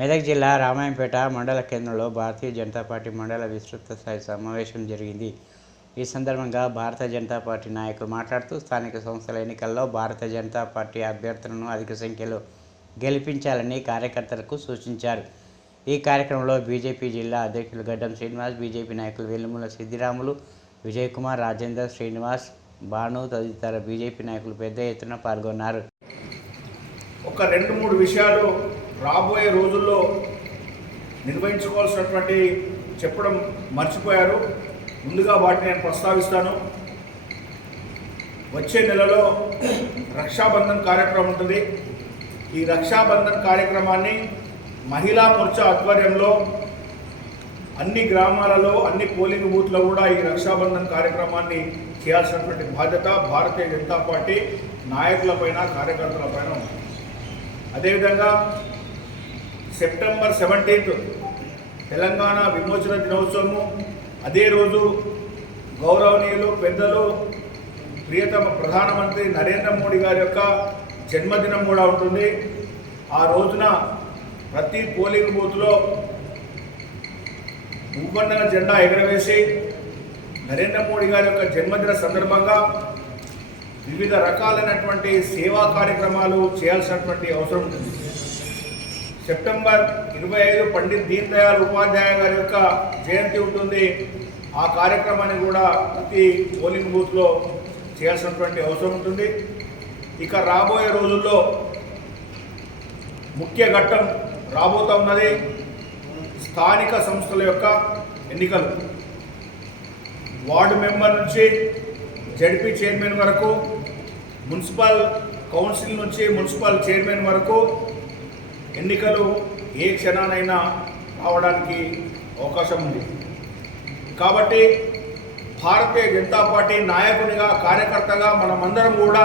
మెదక్ జిల్లా రామాయంపేట మండల కేంద్రంలో భారతీయ జనతా పార్టీ మండల విస్తృత స్థాయి సమావేశం జరిగింది. ఈ సందర్భంగా భారత జనతా పార్టీ నాయకులు మాట్లాడుతూ స్థానిక సంస్థల ఎన్నికల్లో భారత జనతా పార్టీ అభ్యర్థులను అధిక సంఖ్యలో గెలిపించాలని కార్యకర్తలకు సూచించారు. ఈ కార్యక్రమంలో బీజేపీ జిల్లా అధ్యక్షులు గడ్డం శ్రీనివాస్ బీజేపీ నాయకులు వెల్లుముల సిద్ధిరాములు విజయ్ కుమార్ రాజేందర్ శ్రీనివాస్ భాను తదితర బీజేపీ నాయకులు పెద్ద ఎత్తున పాల్గొన్నారు. ఒక రెండు మూడు విషయాలు రాబోయే రోజుల్లో నిర్వహించుకోవాల్సినటువంటి చెప్పడం మర్చిపోయారు. ముందుగా వాటిని నేను ప్రస్తావిస్తాను. వచ్చే నెలలో రక్షాబంధన్ కార్యక్రమం ఉంటుంది. ఈ రక్షాబంధన్ కార్యక్రమాన్ని మహిళా మోర్చా ఆధ్వర్యంలో అన్ని గ్రామాలలో అన్ని పోలింగ్ బూత్లో కూడా ఈ రక్షాబంధన్ కార్యక్రమాన్ని చేయాల్సినటువంటి బాధ్యత భారతీయ జనతా పార్టీ నాయకులపైన కార్యకర్తలపైన ఉంది. అదేవిధంగా సెప్టెంబర్ సెవెంటీన్త్ తెలంగాణ విమోచన దినోత్సవము. అదే రోజు గౌరవనీయులు పెద్దలు ప్రియతమ ప్రధానమంత్రి నరేంద్ర మోడీ గారి యొక్క జన్మదినం కూడా ఉంటుంది. ఆ రోజున ప్రతి పోలింగ్ బూత్లో భూపండల జెండా ఎగరవేసి నరేంద్ర మోడీ గారి యొక్క జన్మదిన సందర్భంగా వివిధ రకాలైనటువంటి సేవా కార్యక్రమాలు చేయాల్సినటువంటి అవసరం ఉంటుంది. సెప్టెంబర్ ఇరవై ఐదు పండిత్ దీన్ దయాళ్ ఉపాధ్యాయ గారి యొక్క జయంతి ఉంటుంది. ఆ కార్యక్రమాన్ని కూడా ప్రతి పోలింగ్ బూత్లో చేయాల్సినటువంటి అవసరం ఉంటుంది. ఇక రాబోయే రోజుల్లో ముఖ్య ఘట్టం రాబోతా ఉన్నది స్థానిక సంస్థల యొక్క ఎన్నికలు. వార్డు మెంబర్ నుంచి జడ్పీ చైర్మన్ వరకు మున్సిపల్ కౌన్సిల్ నుంచి మున్సిపల్ చైర్మన్ వరకు ఎన్నికలు ఏ క్షణానైనా రావడానికి అవకాశం ఉంది. కాబట్టి భారతీయ జనతా పార్టీ నాయకునిగా కార్యకర్తగా మనమందరం కూడా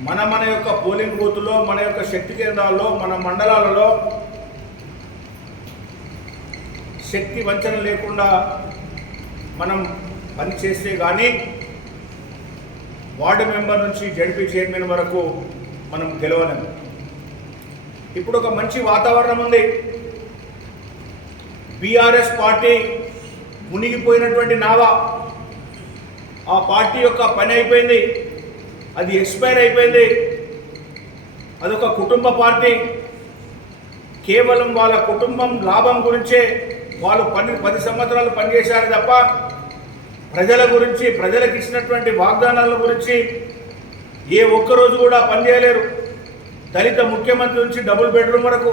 మన మన యొక్క పోలింగ్ బూత్లో మన యొక్క శక్తి కేంద్రాల్లో మన మండలాలలో శక్తి వంచన లేకుండా మనం పనిచేస్తే కానీ వార్డు మెంబర్ నుంచి జడ్పీ చైర్మన్ వరకు మనం గెలవలేము ఇప్పుడు ఒక మంచి వాతావరణం ఉంది. బీఆర్ఎస్ పార్టీ మునిగిపోయినటువంటి నావ ఆ పార్టీ యొక్క పని అయిపోయింది. అది ఎక్స్పైర్ అయిపోయింది. అదొక కుటుంబ పార్టీ. కేవలం వాళ్ళ కుటుంబం లాభం గురించే వాళ్ళు పని పది సంవత్సరాలు పనిచేశారు తప్ప ప్రజల గురించి ప్రజలకు ఇచ్చినటువంటి వాగ్దానాల గురించి ఏ ఒక్కరోజు కూడా పనిచేయలేరు. దళిత ముఖ్యమంత్రి నుంచి డబుల్ బెడ్రూమ్ వరకు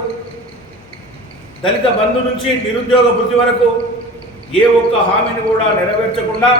దళిత బంధు నుంచి నిరుద్యోగ వృద్ధి వరకు ఏ ఒక్క హామీని కూడా నెరవేర్చకుండా